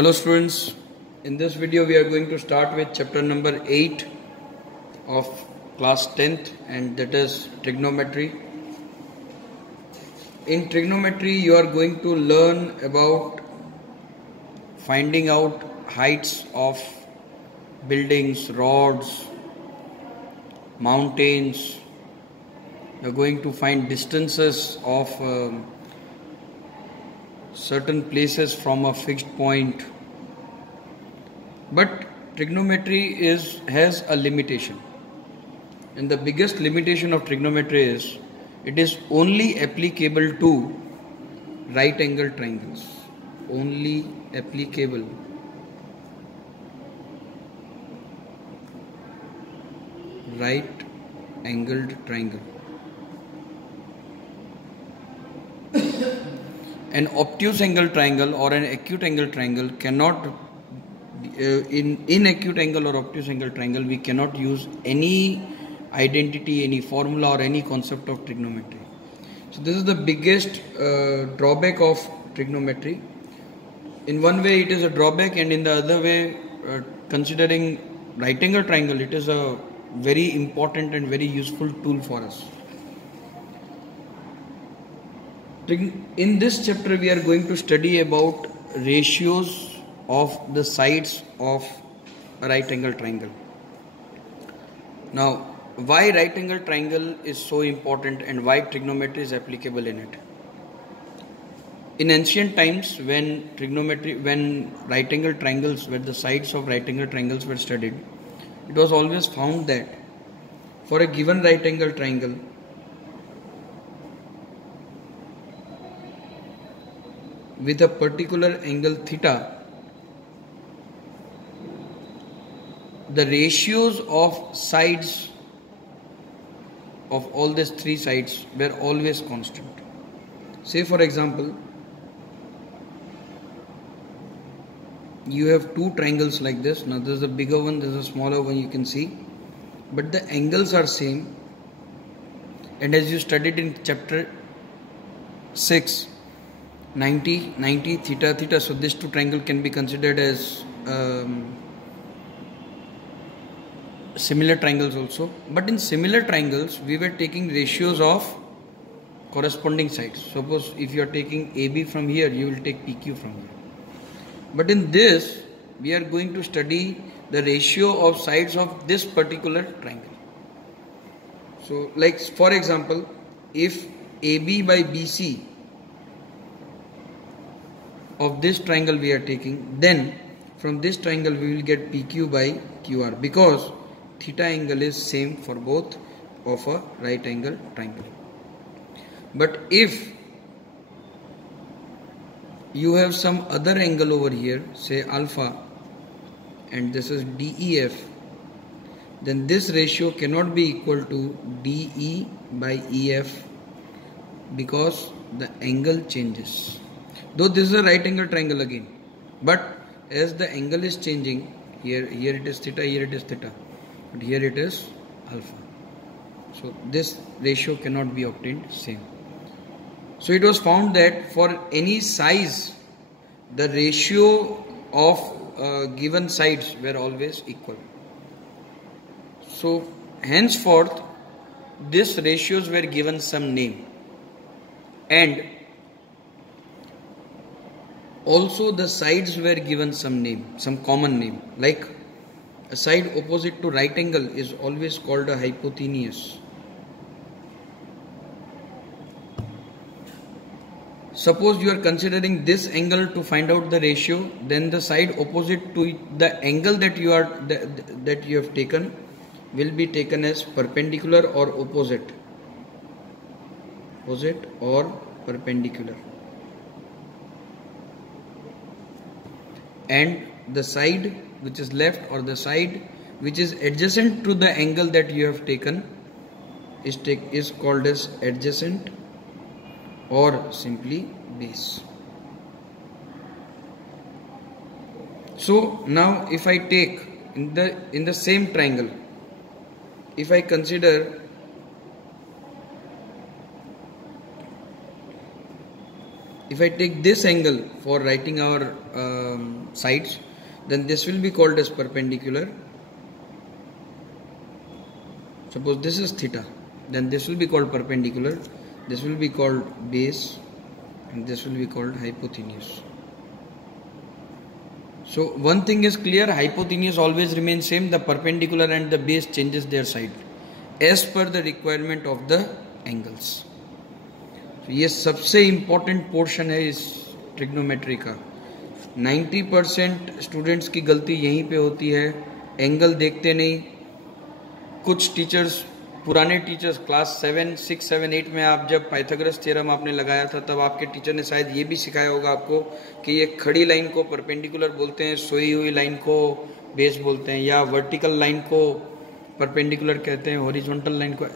Hello students, in this video we are going to start with chapter number 8 of class 10th, and that is trigonometry. In trigonometry you are going to learn about finding out heights of buildings, roads, mountains. You are going to find distances of certain places from a fixed point. But trigonometry has a limitation, and the biggest limitation of trigonometry is it is only applicable to right angle triangles. Only applicable right angled triangle. An obtuse angle triangle or an acute angle triangle cannot, in acute angle or obtuse angle triangle, we cannot use any identity, any formula or any concept of trigonometry. So this is the biggest drawback of trigonometry. In one way it is a drawback, and in the other way, considering right angle triangle, it is a very important and very useful tool for us. In this chapter we are going to study about ratios of the sides of a right angle triangle. Now, why right angle triangle is so important and why trigonometry is applicable in it? In ancient times, when right angle triangles, where the sides of right angle triangles were studied, it was always found that for a given right angle triangle, with a particular angle theta, the ratios of sides of all these three sides were always constant. Say for example, you have two triangles like this. Now this is a bigger one, this is a smaller one, you can see, but the angles are same. And as you studied in chapter 6, 90, theta, theta. So this two triangle can be considered as similar triangles also. But in similar triangles, we were taking ratios of corresponding sides. Suppose if you are taking AB from here, you will take PQ from here. But in this, we are going to study the ratio of sides of this particular triangle. So like for example, if AB by BC of this triangle we are taking, then from this triangle we will get PQ by QR, because theta angle is same for both of a right angle triangle. But if you have some other angle over here, say alpha, and this is DEF, then this ratio cannot be equal to DE by EF, because the angle changes. Though this is a right angle triangle again, but as the angle is changing, here it is theta, here it is theta, but here it is alpha. So this ratio cannot be obtained same. So it was found that for any size, the ratio of given sides were always equal. So henceforth, these ratios were given some name, and also the sides were given some name, some common name. Like a side opposite to right angle is always called a hypotenuse. Suppose you are considering this angle to find out the ratio, then the side opposite to the angle that you have taken will be taken as perpendicular or opposite. Opposite or perpendicular. And the side which is left, or the side which is adjacent to the angle that you have taken, is called as adjacent or simply base. So now if I take in the same triangle, if I consider if if I take this angle for writing our sides, then this will be called as perpendicular. Suppose this is theta, then this will be called perpendicular, this will be called base, and this will be called hypotenuse. So one thing is clear, hypotenuse always remains same, the perpendicular and the base changes their side as per the requirement of the angles. So ये सबसे important portion है इस trigonometry का. 90% students की गलती यहीं पे होती है, एंगल देखते नहीं. कुछ टीचर्स, पुराने टीचर्स क्लास 7, 6, 7, 8 में आप जब पाइथागोरस थ्योरम आपने लगाया था, तब आपके टीचर ने शायद ये भी सिखाया होगा आपको कि ये खड़ी लाइन को परपेंडिकुलर बोलते हैं, सोई हुई लाइन को बेस बोलते हैं, या वर्टिकल लाइन को परपेंडिकुलर कहते हैं, हॉरिजॉन्टल लाइन को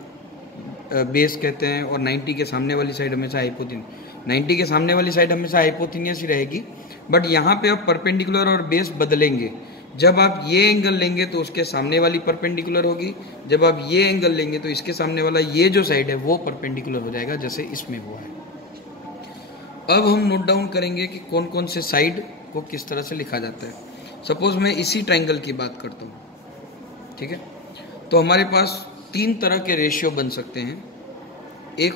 बेस कहते हैं, और 90 के सामने वाली साइड हमेशा हाइपोथेनियस. 90 के सामने वाली साइड हमेशा हाइपोथेनियस ही रहेगी, बट यहाँ पे अब परपेंडिकुलर और बेस बदलेंगे. जब आप ये एंगल लेंगे तो उसके सामने वाली परपेंडिकुलर होगी, जब आप ये एंगल लेंगे तो इसके सामने वाला ये जो साइड है वो परपेंडिकुलर हो जाएगा, जैसे इसमें हुआ है. अब हम नोट डाउन करेंगे कि कौन कौन से साइड को किस तरह से लिखा जाता है. सपोज मैं इसी ट्रायंगल की बात करता हूँ, ठीक है. तो हमारे पास 3 तरह के रेशियो बन सकते हैं. एक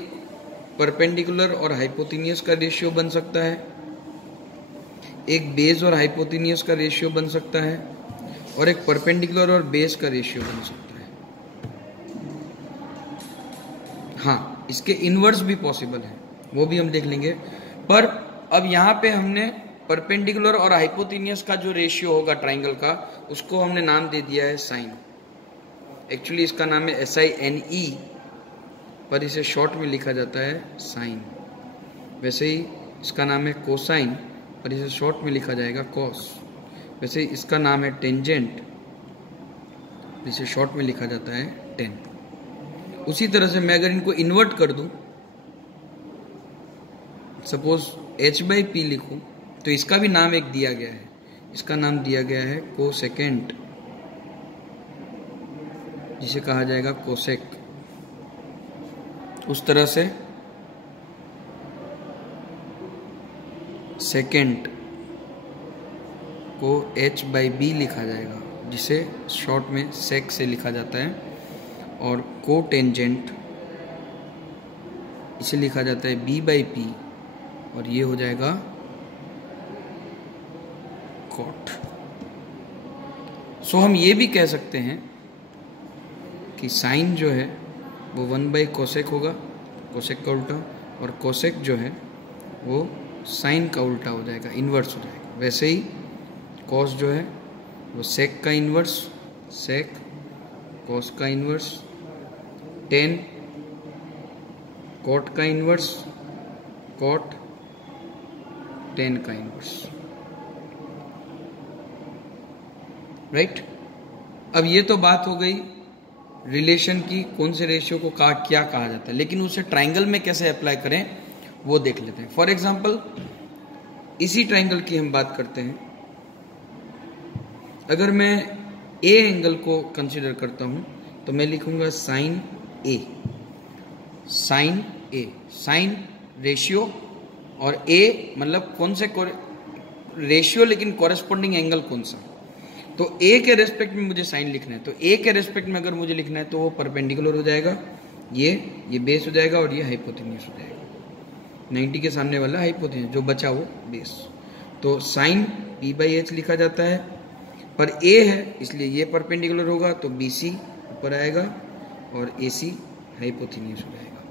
परपेंडिकुलर और हाइपोथेनियस का रेशियो बन सकता है, एक बेस और हाइपोथेनियस का रेशियो बन सकता है, और एक परपेंडिकुलर और बेस का रेशियो बन सकता है. हाँ, इसके इनवर्स भी पॉसिबल है, वो भी हम देख लेंगे. पर अब यहाँ पे हमने परपेंडिकुलर और हाइपोथेनियस का जो रेशियो होगा ट्राइंगल का, उसको हमने नाम दे दिया है साइन. एक्चुअली इसका नाम है SINE, पर इसे शॉर्ट में लिखा जाता है साइन. वैसे ही इसका नाम है कोसाइन, और इसे शॉर्ट में लिखा जाएगा कॉस. वैसे इसका नाम है टेंजेंट, इसे शॉर्ट में लिखा जाता है टेन. उसी तरह से मैं अगर इनको इन्वर्ट कर दूं, सपोज H/P लिखूं, तो इसका भी नाम एक दिया गया है. इसका नाम दिया गया है कोसेकेंट, जिसे कहा जाएगा कोसेक. उस तरह से सेकेंट को H/B लिखा जाएगा, जिसे शॉर्ट में सेक से लिखा जाता है. और कोटेंजेंट इसे लिखा जाता है B/P, और ये हो जाएगा कॉट. सो हम ये भी कह सकते हैं कि साइन जो है वो 1/कोसेक होगा, कोसेक का उल्टा, और कोसेक जो है वो साइन का उल्टा हो जाएगा, इन्वर्स हो जाएगा. वैसे ही कॉस जो है वो सेक का इन्वर्स, सेक कॉस का इन्वर्स, टेन कॉट का इन्वर्स, कॉट टेन का इन्वर्स. राइट. अब ये तो बात हो गई रिलेशन की, कौन से रेशियो को क्या कहा जाता है, लेकिन उसे ट्राइंगल में कैसे अप्लाई करें वो देख लेते हैं. फॉर एग्जाम्पल इसी ट्राइंगल की हम बात करते हैं. अगर मैं ए एंगल को कंसीडर करता हूं, तो मैं लिखूंगा साइन ए. साइन ए, साइन रेशियो, और ए मतलब कौन से रेशियो, लेकिन कॉरेस्पॉन्डिंग एंगल कौन सा. तो ए के रेस्पेक्ट में मुझे साइन लिखना है, तो ए के रेस्पेक्ट में अगर मुझे लिखना है तो वो परपेंडिकुलर हो जाएगा, ये बेस हो जाएगा, और ये हाइपोथेनियस हो जाएगा. 90 के सामने वाला हाइपोथेनियस, जो बचा वो बेस. तो साइन P/H लिखा जाता है, पर ए है इसलिए ये परपेंडिकुलर होगा, तो BC ऊपर आएगा और AC हाइपोथेनियस हो जाएगा.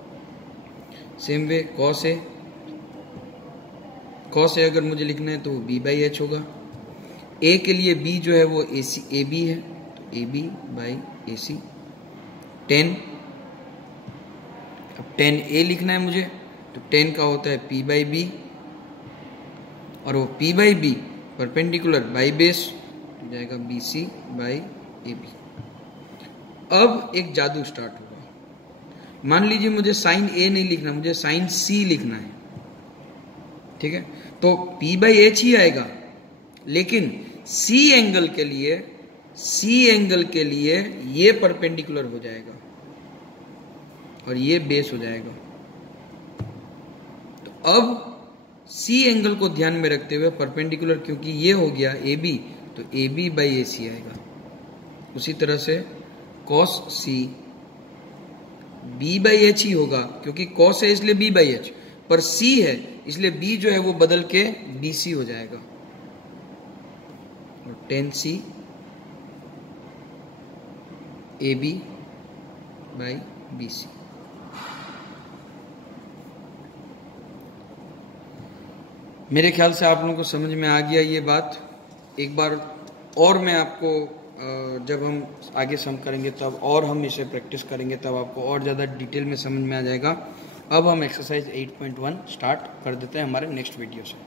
Same way cos A, cos A अगर मुझे लिखना है तो वो B/H होगा. ए के लिए B जो है वो AB है, AB/AC. 10, अब 10A लिखना है मुझे, तो 10 का होता है P/B, और वो P/B परपेंडिकुलर बाई बेस हो जाएगा BC/AB. अब एक जादू स्टार्ट होगा. मान लीजिए मुझे साइन ए नहीं लिखना, मुझे साइन C लिखना है, ठीक है. तो P/H ही आएगा, लेकिन C एंगल के लिए ये परपेंडिकुलर हो जाएगा और ये बेस हो जाएगा. तो अब सी एंगल को ध्यान में रखते हुए परपेंडिकुलर, क्योंकि ये हो गया ए बी, तो ए बी बाई ए सी आएगा। उसी तरह से cos C B by H ही होगा, क्योंकि कॉस है इसलिए बी बाई एच, पर सी है इसलिए बी जो है वो बदल के बी सी हो जाएगा। और ten C A B by B C. मेरे ख्याल से आप लोगों को समझ में आ गया ये बात। एक बार और मैं आपको जब हम आगे सम करेंगे तब और हम इसे प्रैक्टिस करेंगे, तब आपको और ज़्यादा डिटेल में समझ में आ जाएगा। अब हम एक्सरसाइज 8.1 स्टार्ट कर देते हैं हमारे नेक्स्ट वीडियो से।